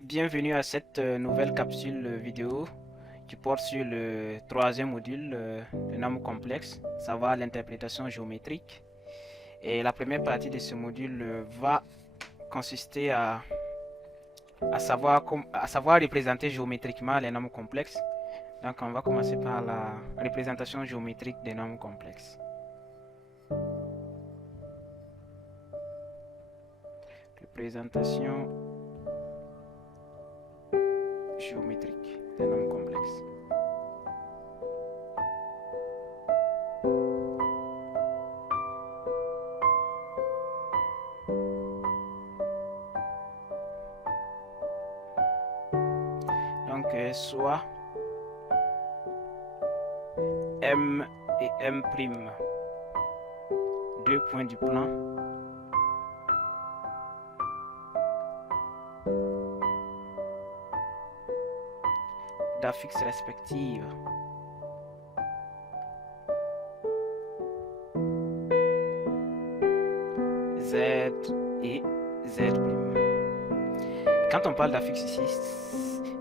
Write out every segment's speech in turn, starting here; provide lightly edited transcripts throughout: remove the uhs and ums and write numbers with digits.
Bienvenue à cette nouvelle capsule vidéo qui porte sur le troisième module de nombres complexes, savoir l'interprétation géométrique. Et la première partie de ce module va consister à savoir représenter géométriquement les nombres complexes. Donc on va commencer par la représentation géométrique des nombres complexes. Représentation géométrique des nombres complexes. Donc soit M et M', deux points du plan, d'affixes respectives. Z et Z'. Quand on parle d'affixes ici,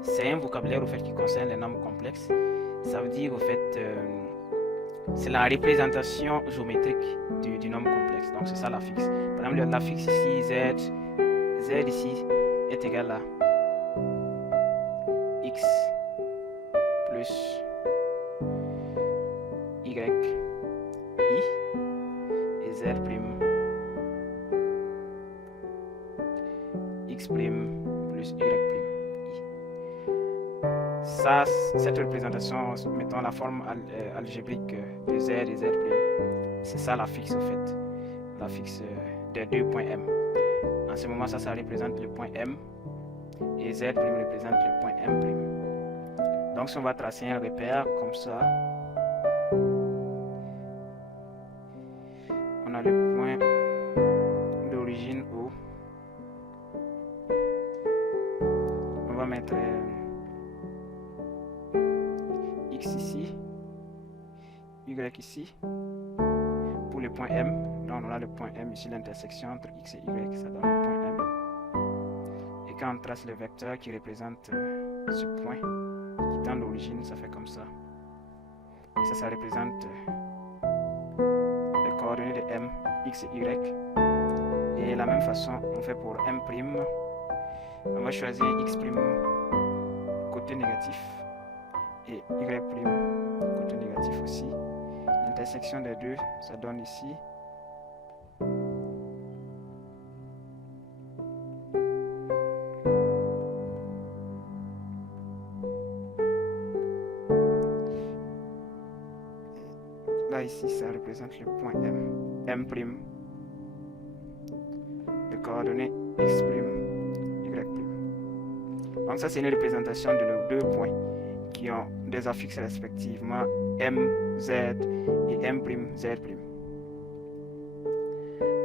c'est un vocabulaire au fait qui concerne les nombres complexes. Ça veut dire au fait, c'est la représentation géométrique du nombre complexe. Donc c'est ça l'affixe. Par exemple, l'affixe ici, Z ici est égal à X plus Y, I, et Z', X' plus Y', I. Ça, cette représentation, mettons la forme algébrique de Z et Z', c'est ça l'affixe au fait, l'affixe des deux points M. En ce moment, ça représente le point M et Z' représente le point M'. Donc si on va tracer un repère comme ça, on a le point d'origine O. On va mettre X ici, Y ici. Pour le point M, donc on a le point M ici, l'intersection entre X et Y, ça donne le point M. Et quand on trace le vecteur qui représente ce point, qui tend l'origine, ça fait comme ça. Et ça représente les coordonnées de M, X et Y. Et de la même façon, on fait pour M'. On va choisir X' côté négatif et Y' côté négatif aussi. L'intersection des deux, ça donne ici. Là ici, ça représente le point M', de coordonnées X', Y'. Donc ça, c'est une représentation de nos deux points qui ont des affixes respectivement M, Z et M', Z'.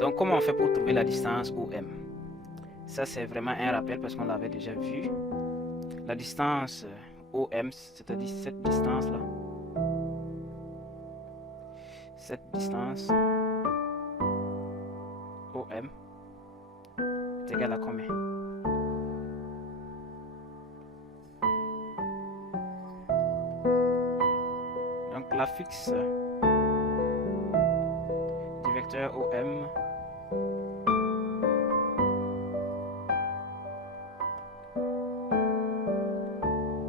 Donc comment on fait pour trouver la distance OM? Ça c'est vraiment un rappel parce qu'on l'avait déjà vu. La distance OM, c'est-à-dire cette distance là. Cette distance OM est égale à combien? Donc l'affixe du vecteur OM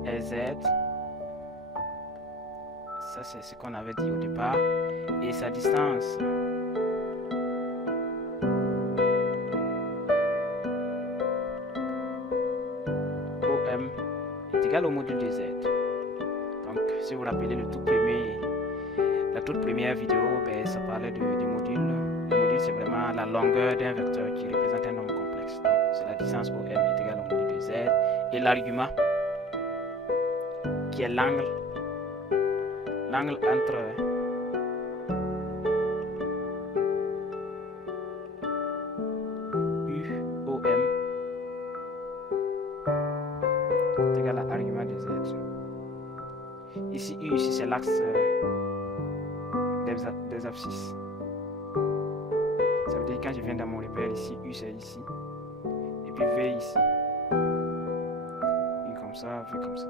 est Z. Ça c'est ce qu'on avait dit au départ. Et sa distance OM est égale au module de Z. Donc si vous vous rappelez la toute première vidéo, ça parlait du module. Le module c'est vraiment la longueur d'un vecteur qui représente un nombre complexe. Donc c'est la distance OM est égale au module de Z. Et l'argument qui est l'angle entre UOM est égal à l'argument de Z. Ici, U, ici c'est l'axe des abscisses. Ça veut dire que quand je viens dans mon repère ici, U c'est ici. Et puis V ici. comme ça, vu comme ça.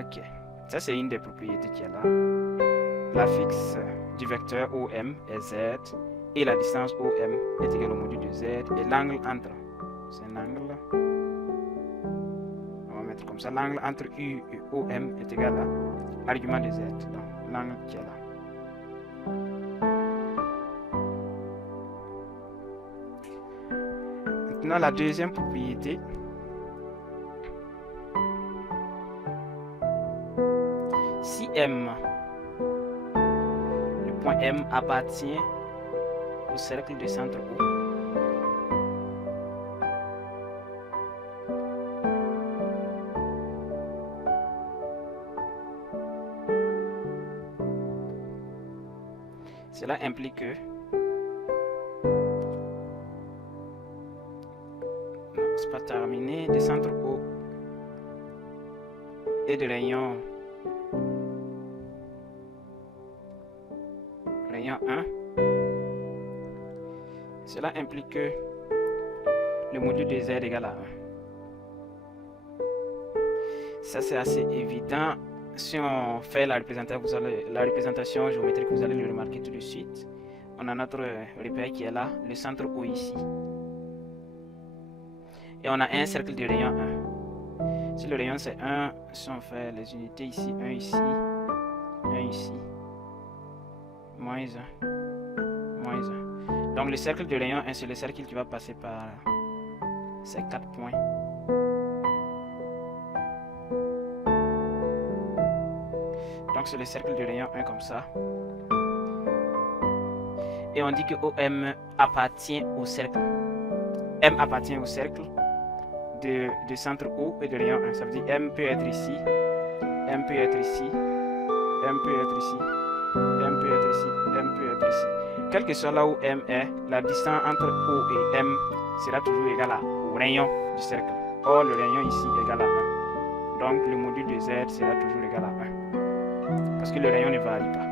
Ok, ça c'est une des propriétés qui est là. L'affixe du vecteur OM est Z et la distance OM est égale au module de Z et l'angle entre, c'est un angle, on va mettre comme ça, l'angle entre U et OM est égal à l'argument de Z, donc l'angle qui est là. Maintenant la deuxième propriété, si M, le point M appartient au cercle de centre O, cela implique que c'est pas terminé, des centres O et de rayon 1, cela implique que le module de Z égale à 1. Ça c'est assez évident. Si on fait la représentation géométrique, vous allez le remarquer tout de suite. On a notre repère qui est là, le centre O ici. Et on a un cercle de rayon 1. Si le rayon c'est 1, si on fait les unités ici, 1 ici, 1 ici, moins 1, moins 1. Donc le cercle de rayon 1, c'est le cercle qui va passer par ces 4 points. Donc c'est le cercle de rayon 1 comme ça. Et on dit que OM appartient au cercle. M appartient au cercle de centre O et de rayon 1. Ça veut dire M peut être ici, M peut être ici, M peut être ici, M peut être ici, M peut être ici. Quel que soit là où M est, la distance entre O et M sera toujours égale au rayon du cercle. Or, le rayon ici est égal à 1. Donc, le module de Z sera toujours égal à 1. Parce que le rayon ne varie pas.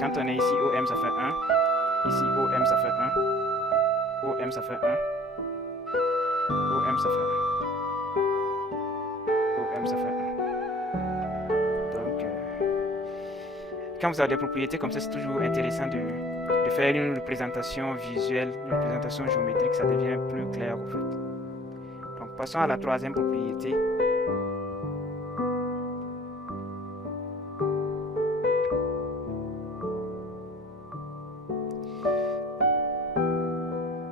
Quand on est ici, OM ça fait 1. Ici, OM ça fait 1. OM ça fait 1. OM ça fait 1. OM ça fait 1. Donc, quand vous avez des propriétés comme ça, c'est toujours intéressant de faire une représentation visuelle, une représentation géométrique, ça devient plus clair en fait. Donc, passons à la troisième propriété.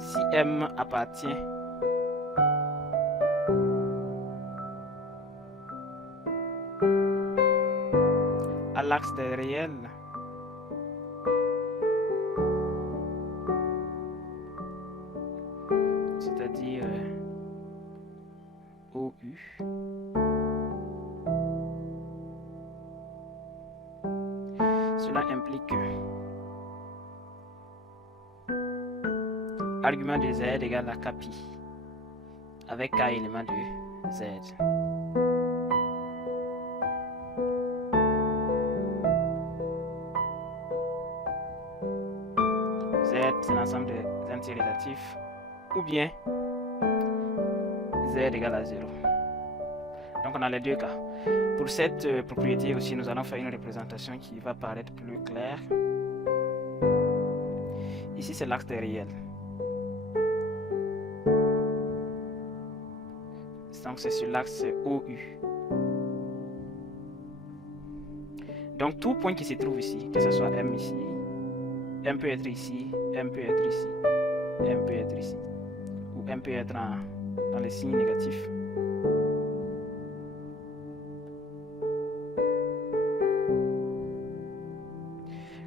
Si M appartient à l'axe des réels, c'est-à-dire OU, cela implique que argument de Z égale à Kpi avec K élément de Z. Z c'est l'ensemble des entiers relatifs ou bien Z égale à 0. Donc on a les deux cas. Pour cette propriété aussi, nous allons faire une représentation qui va paraître plus claire. Ici c'est l'axe des réels. Donc c'est sur l'axe OU. Donc tout point qui se trouve ici, que ce soit M ici, M peut être ici, M peut être ici, M peut être ici, ou M peut être dans les signes négatifs.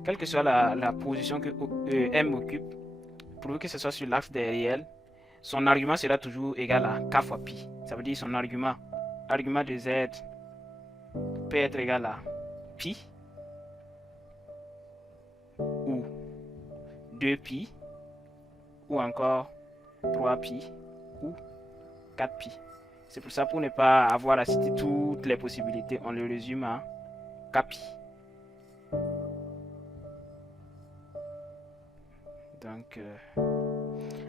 Quelle que soit la position que M occupe, pour que ce soit sur l'axe des réels, son argument sera toujours égal à K fois pi. Ça veut dire son argument de Z peut être égal à pi ou 2pi ou encore 3pi ou 4pi. C'est pour ça, pour ne pas avoir à citer toutes les possibilités, on le résume à Kpi. Donc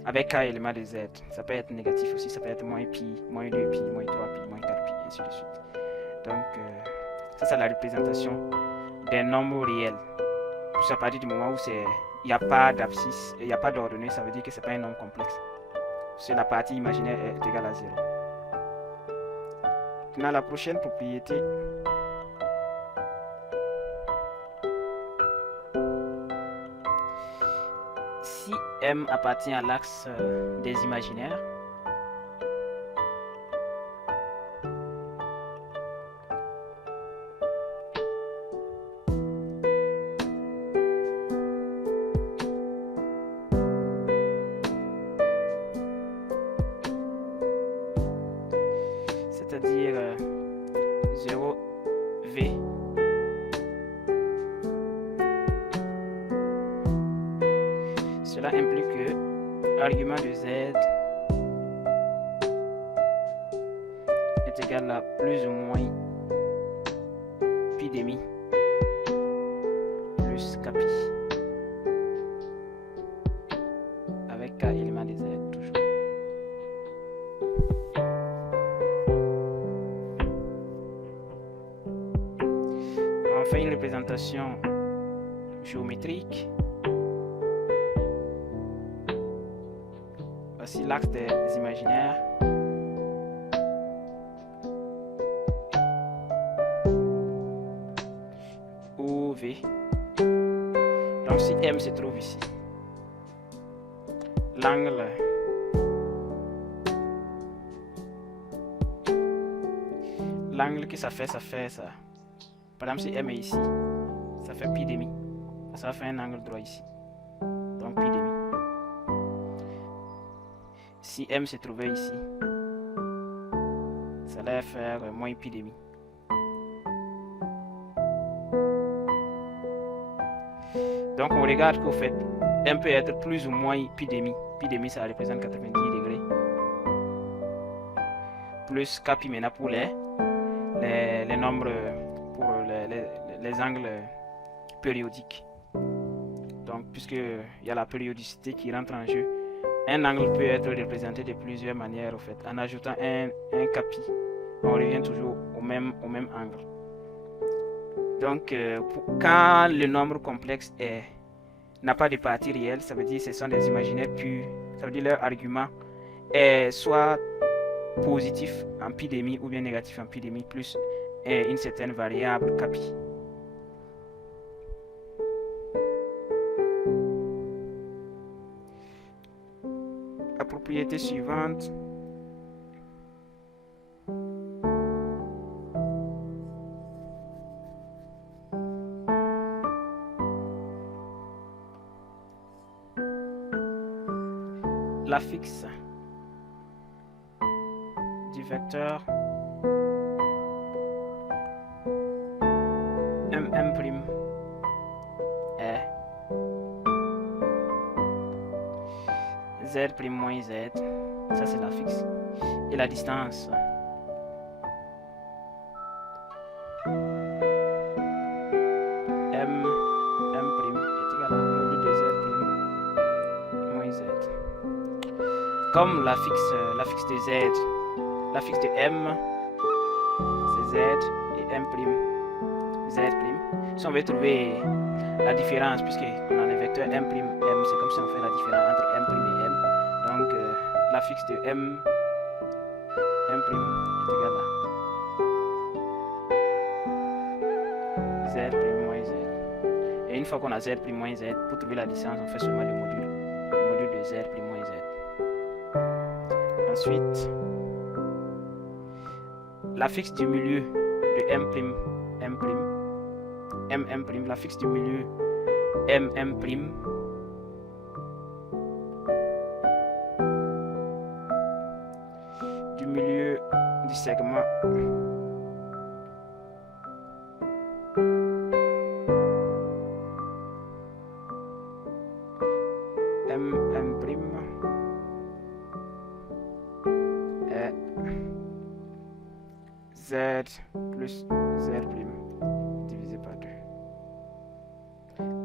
avec k éléments de z. Ça peut être négatif aussi, ça peut être moins pi, moins 2 pi, moins 3 pi, moins 4 pi, ainsi de suite. Donc, ça c'est la représentation des nombres réels. Puis à partir du moment où il n'y a pas d'abscisse, il n'y a pas d'ordonnée, ça veut dire que ce n'est pas un nombre complexe. C'est la partie imaginaire est égale à 0. Dans la prochaine propriété, si M appartient à l'axe des imaginaires, c'est-à-dire 0V, cela implique que l'argument de Z est égal à plus ou moins pi demi plus k pi avec k élément de Z toujours. On fait une représentation géométrique. Voici l'axe des imaginaires. OV. Donc si M se trouve ici, l'angle que ça fait ça. Par exemple, si M est ici, ça fait pi demi. Ça va faire un angle droit ici. Donc pi demi. Si M se trouvait ici, ça allait faire moins pi demi. Donc on regarde qu'au fait, M peut être plus ou moins pi demi. Pi demi, ça représente 90 degrés. Plus k pi maintenant pour les nombres, pour les angles périodiques. Donc puisqu'il y a la périodicité qui rentre en jeu, un angle peut être représenté de plusieurs manières. Au fait, en ajoutant un k pi, on revient toujours au même angle. Donc, quand le nombre complexe n'a pas de partie réelle, ça veut dire que ce sont des imaginaires purs. Ça veut dire leur argument est soit positif en pi demi ou bien négatif en pi demi plus une certaine variable k pi. La propriété suivante. L'affixe du vecteur mm' est z' moins z, ça c'est l'affixe, et la distance m' est égale à module de z' moins z. Comme l'affixe de z, l'affixe de m, c'est z et m', z'. Si on veut trouver la différence, puisqu'on a le vecteur m', c'est comme si on fait la différence entre m' et m. Donc l'affixe de m' est égal à z' moins z. Et une fois qu'on a z' moins z, pour trouver la distance, on fait seulement le module de z' moins z. Ensuite, l'affixe du milieu de m', l'affixe du milieu mm', du milieu du segment m', est z plus z' divisé par 2.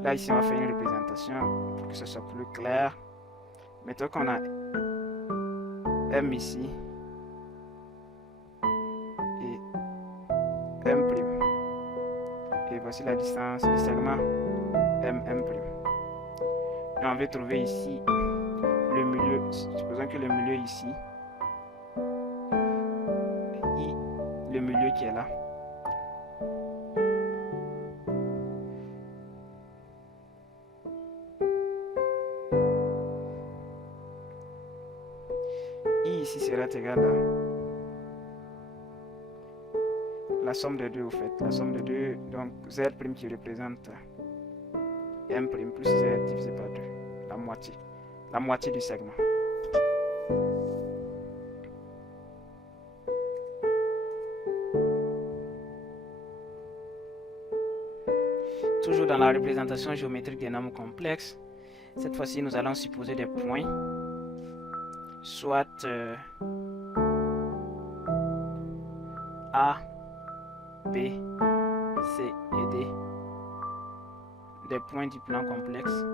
Là ici on va faire une représentation pour que ce soit plus clair. Mettons qu'on a M ici et M'. Et voici la distance du segment MM'. Et on veut trouver ici le milieu. Supposons que le milieu ici, I, le milieu qui est là. I ici sera égal à la somme de 2 au fait. La somme de 2, donc Z' qui représente M' plus Z divisé par 2. La moitié du segment. Toujours dans la représentation géométrique des nombres complexes, cette fois-ci nous allons supposer des points, soit A, B, C et D, des points du plan complexe.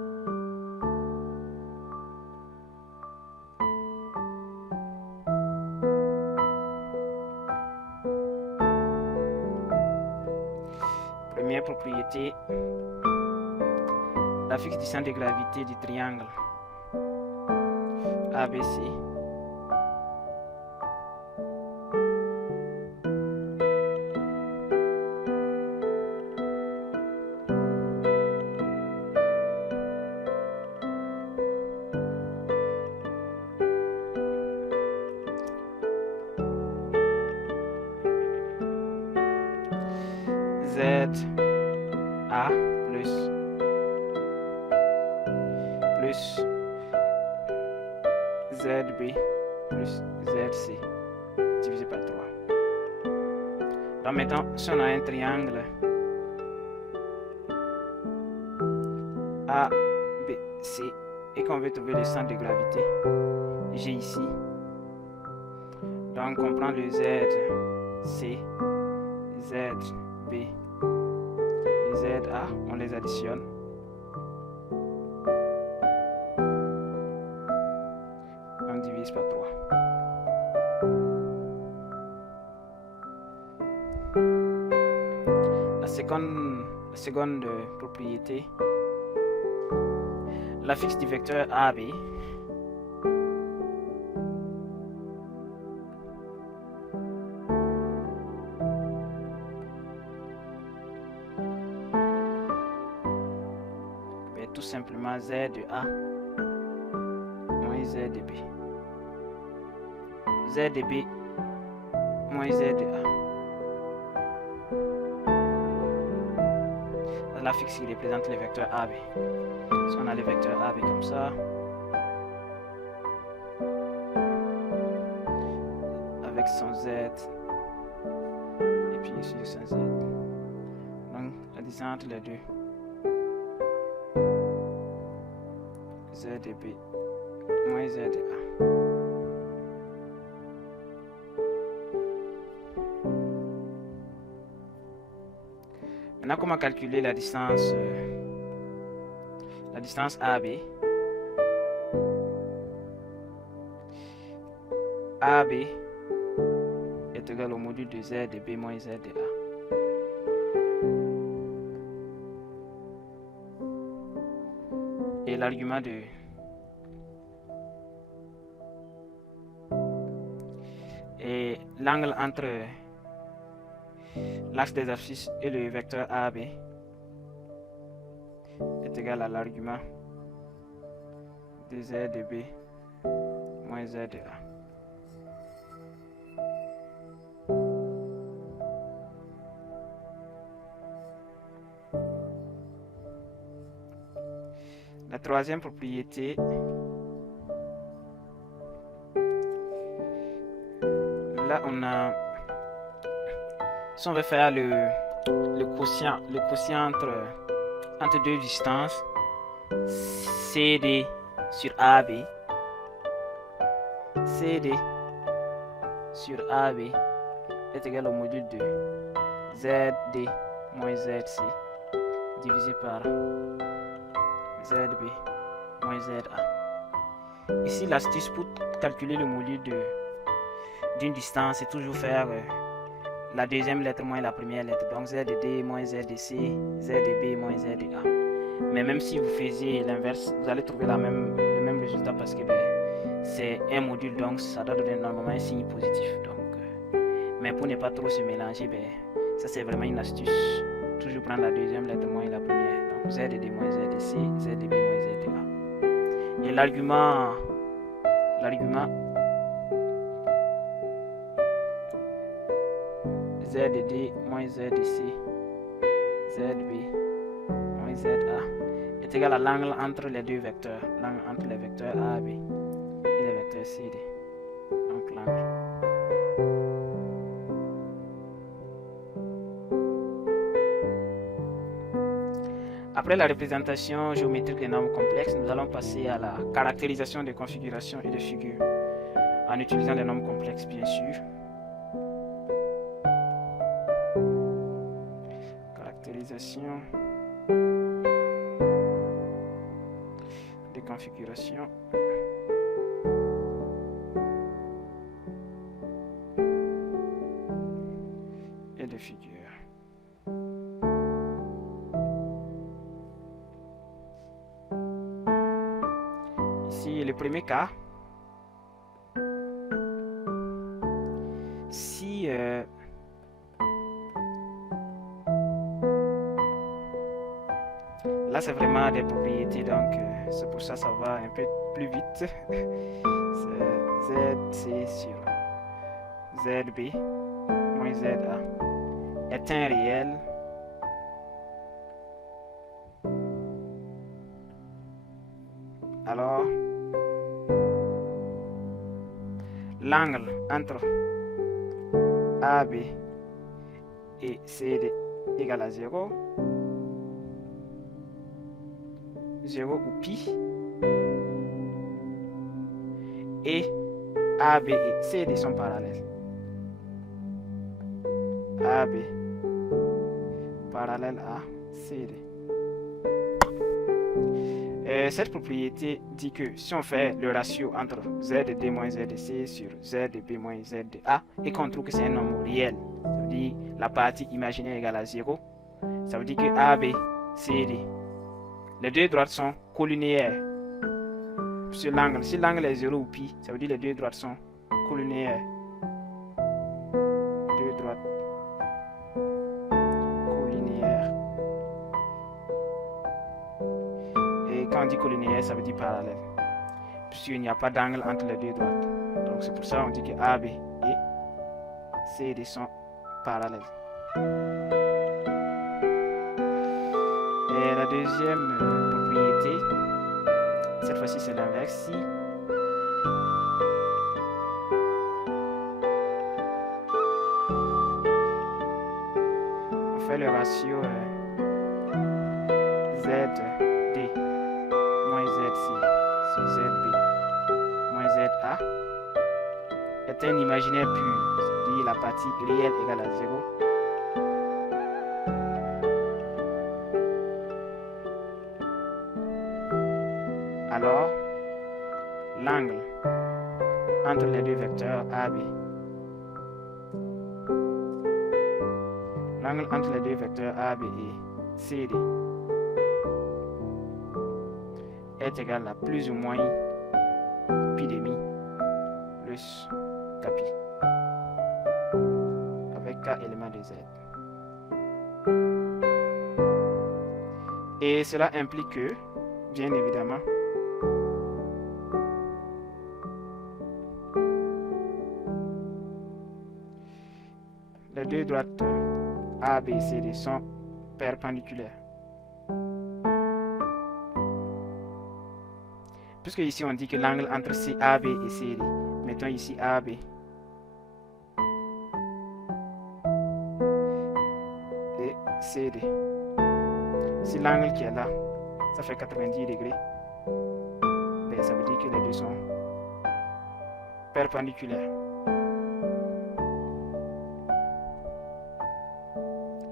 Première propriété, la fixe du centre de gravité du triangle ABC ZA plus ZB plus ZC divisé par 3. Donc maintenant, si on a un triangle ABC et qu'on veut trouver le centre de gravité G ici, donc on prend le ZC, ZB et ZA, on les additionne. On divise par 3. La seconde propriété, la fixe du vecteur AB tout simplement Z de A moins Z de B. Z de B moins Z de A. La fixe qui représente le vecteur AB. Si on a le vecteur AB comme ça, avec son Z, et puis ici son Z. Donc, la distance entre les deux. Z de B moins Z de A. Maintenant, comment calculer la distance AB? AB est égal au module de Z de B moins Z de A. Et l'argument de l'angle entre l'axe des abscisses et le vecteur AB est égal à l'argument de Z de B moins Z de A. La troisième propriété, là on a, si on veut faire le quotient entre deux distances, CD sur AB, CD sur AB est égal au module de ZD moins ZC divisé par ZB moins ZA. Ici, l'astuce pour calculer le module d'une distance, c'est toujours faire la deuxième lettre moins la première lettre. Donc z de d moins z de c, z de b moins z de a. Mais même si vous faisiez l'inverse, vous allez trouver le même résultat parce que c'est un module, donc ça doit donner normalement un signe positif. Donc, mais pour ne pas trop se mélanger, ça c'est vraiment une astuce. Toujours prendre la deuxième lettre moins la première. Donc z de d moins z de c, z de b moins z de a. Et l'argument z de d moins z de c, z de b moins z a est égal à l'angle entre les deux vecteurs, l'angle entre les vecteurs a, b et les vecteurs c, d. Donc l'angle. Après la représentation géométrique des nombres complexes, nous allons passer à la caractérisation des configurations et des figures en utilisant les nombres complexes, bien sûr. Caractérisation des configurations et des figures. Ici, le premier cas, si là c'est vraiment des propriétés, donc c'est pour ça va un peu plus vite. ZC sur ZB moins ZA est un réel alors l'angle entre AB et CD égale à 0, 0 ou pi, et AB et CD sont parallèles. AB parallèle à CD. Cette propriété dit que si on fait le ratio entre z de d moins z de c sur z de b moins z de a et qu'on trouve que c'est un nombre réel, ça veut dire la partie imaginaire égale à 0, ça veut dire que AB, CD, les deux droites sont collinéaires sur l'angle. Si l'angle est 0 ou pi, ça veut dire que les deux droites sont collinéaires. Deux droites collinéaires. Et quand on dit collinéaire, ça veut dire parallèle, puisqu'il n'y a pas d'angle entre les deux droites. Donc c'est pour ça qu'on dit que AB et CD sont parallèles. Et la deuxième propriété, cette fois-ci c'est l'inverse. Si on fait le ratio ZD moins ZC sur ZB moins ZA est un imaginaire pur, c'est-à-dire la partie réelle égale à 0. Alors, l'angle entre les deux vecteurs AB, l'angle entre les deux vecteurs AB et CD est égal à plus ou moins pi demi plus kpi avec k éléments de z. Et cela implique que, bien évidemment, les deux droites A, B et CD sont perpendiculaires. Puisque ici on dit que l'angle entre AB et CD, mettons ici AB. Et CD. Si l'angle qui est là, ça fait 90 degrés, ça veut dire que les deux sont perpendiculaires.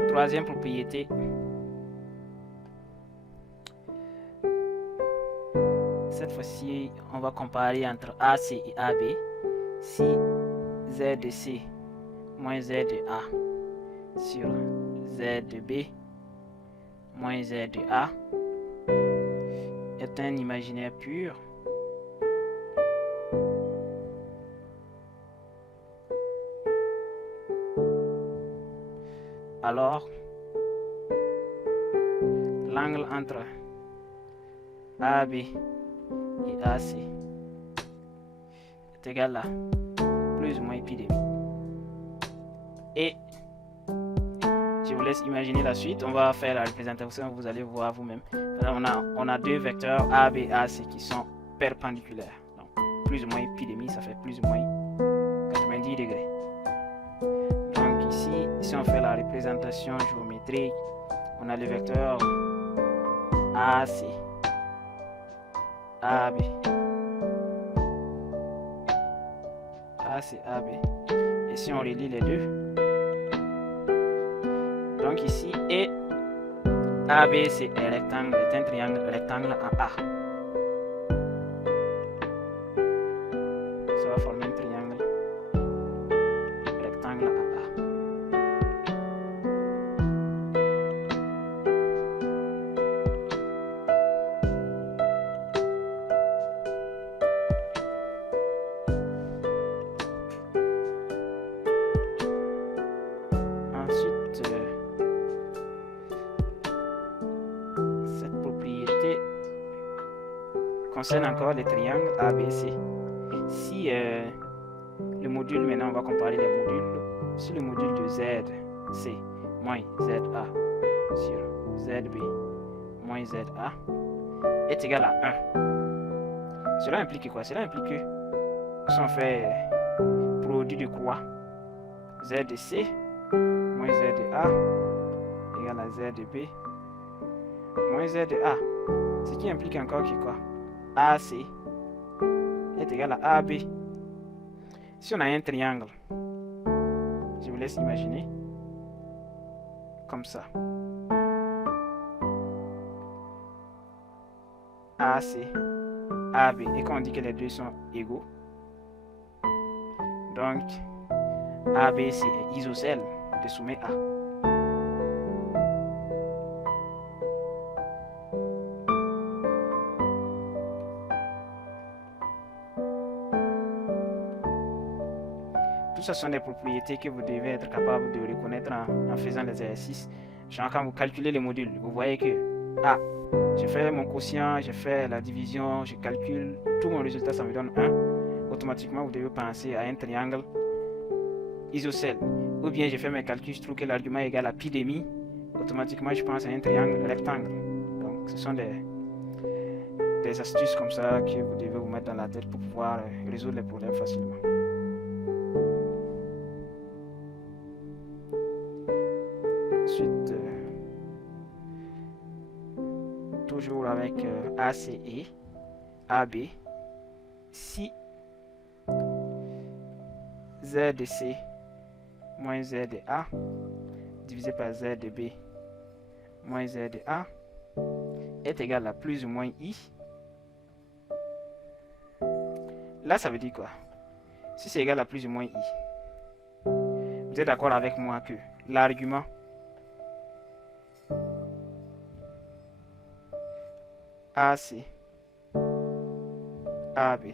Troisième cette cette fois-ci, on va comparer entre AC et AB. Si Z de C moins Z de A sur Z de B moins Z de A est un imaginaire pur, alors l'angle entre AB et AC est égal à plus ou moins pi de mi. Et je vous laisse imaginer la suite. On va faire la représentation, vous allez voir vous-même. On a deux vecteurs AB et AC qui sont perpendiculaires. Donc, plus ou moins pi de mi, ça fait plus ou moins 90 degrés. Donc ici, si on fait la représentation géométrique, on a le vecteur AC, AB, AC, AB. Et si on relie les deux, donc ici, et AB c'est un rectangle, est un triangle rectangle en A. Ça va former un triangle rectangle en A. Ensuite, cette propriété concerne encore les triangles ABC. Si le module, maintenant on va comparer les modules, si le module de ZC moins ZA sur ZB moins ZA est égal à 1, cela implique quoi? Cela implique que si on fait produit de croix, Z de C moins Z de A égale à Z de B moins Z de A, ce qui implique encore que quoi? AC est égal à AB. Si on a un triangle, je vous laisse imaginer, comme ça. AC, AB, et quand on dit que les deux sont égaux, donc ABC est isocèle de sommet A. Tout ça sont des propriétés que vous devez être capable de reconnaître en faisant les exercices. Genre quand vous calculez les modules, vous voyez que j'ai fait mon quotient, j'ai fait la division, je calcule, tout mon résultat ça me donne 1. Automatiquement vous devez penser à un triangle isocèle. Ou bien j'ai fait mes calculs, je trouve que l'argument est égal à pi de mi. Automatiquement je pense à un triangle rectangle. Donc ce sont des astuces comme ça que vous devez vous mettre dans la tête pour pouvoir résoudre les problèmes facilement. Ensuite, toujours avec ACE, AB, si Z de C moins Z de A divisé par Z de B moins Z de A est égal à plus ou moins I. Là, ça veut dire quoi? Si c'est égal à plus ou moins I, vous êtes d'accord avec moi que l'argument AC, AB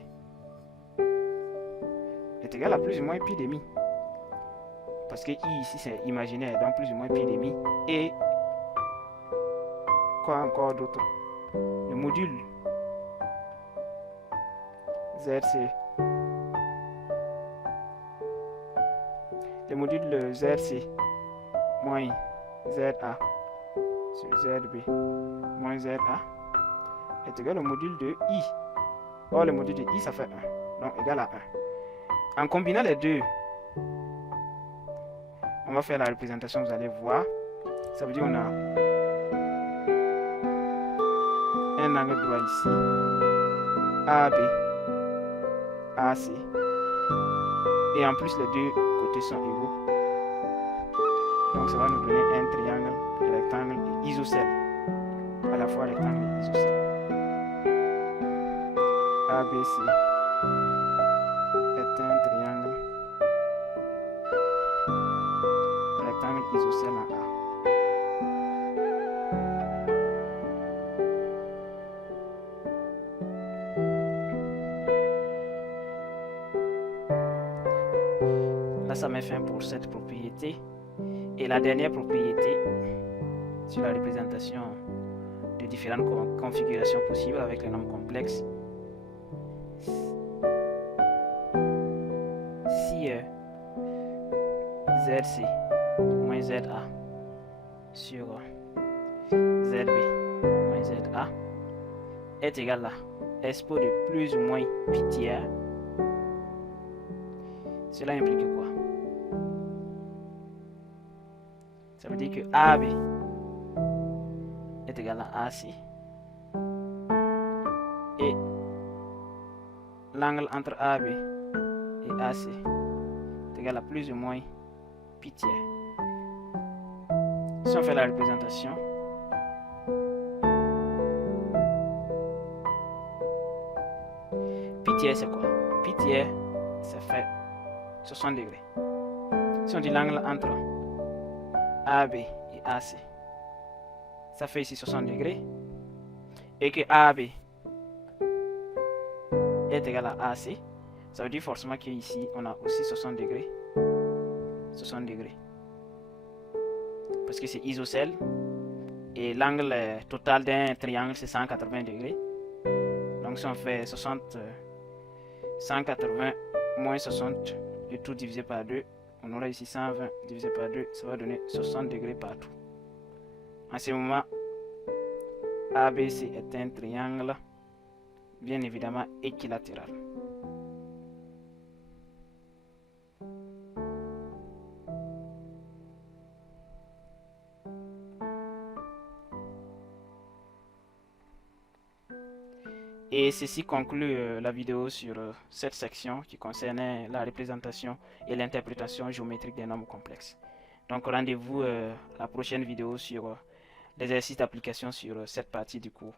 est égal à plus ou moins pi de mi. Parce que I ici c'est imaginaire, donc plus ou moins pi de mi. Et quoi encore d'autre? Le module ZC. Le module ZC moins ZA sur ZB moins ZA est égal au module de I. Or, le module de I, ça fait 1. Donc, égal à 1. En combinant les deux, on va faire la représentation, vous allez voir. Ça veut dire qu'on a un angle droit ici. AB, AC. Et en plus, les deux côtés sont égaux. Donc, ça va nous donner un triangle, rectangle et isocèle. À la fois rectangle et isocèle. ABC est un triangle rectangle isocèle en A. Là, ça met fin pour cette propriété. Et la dernière propriété sur la représentation de différentes configurations possibles avec les nombres complexes. Si ZC moins ZA sur ZB moins ZA est égal à expo de plus ou moins pi tiers, cela implique quoi? Ça veut dire que AB est égal à AC et l'angle entre AB et AC est égal à plus ou moins pi tiers. Si on fait la représentation, pi tiers c'est quoi? Pi tiers ça fait 60 degrés. Si on dit l'angle entre AB et AC, ça fait ici 60 degrés, et que AB est égal à AC, ça veut dire forcément qu'ici on a aussi 60 degrés. 60 degrés. Parce que c'est isocèle, et l'angle total d'un triangle c'est 180 degrés. Donc si on fait 180 moins 60, le tout divisé par 2, on aura ici 120 divisé par 2, ça va donner 60 degrés partout. En ce moment, ABC est un triangle, bien évidemment équilatéral. Et ceci conclut la vidéo sur cette section qui concernait la représentation et l'interprétation géométrique des nombres complexes. Donc rendez-vous la prochaine vidéo sur l'exercice d'application sur cette partie du cours.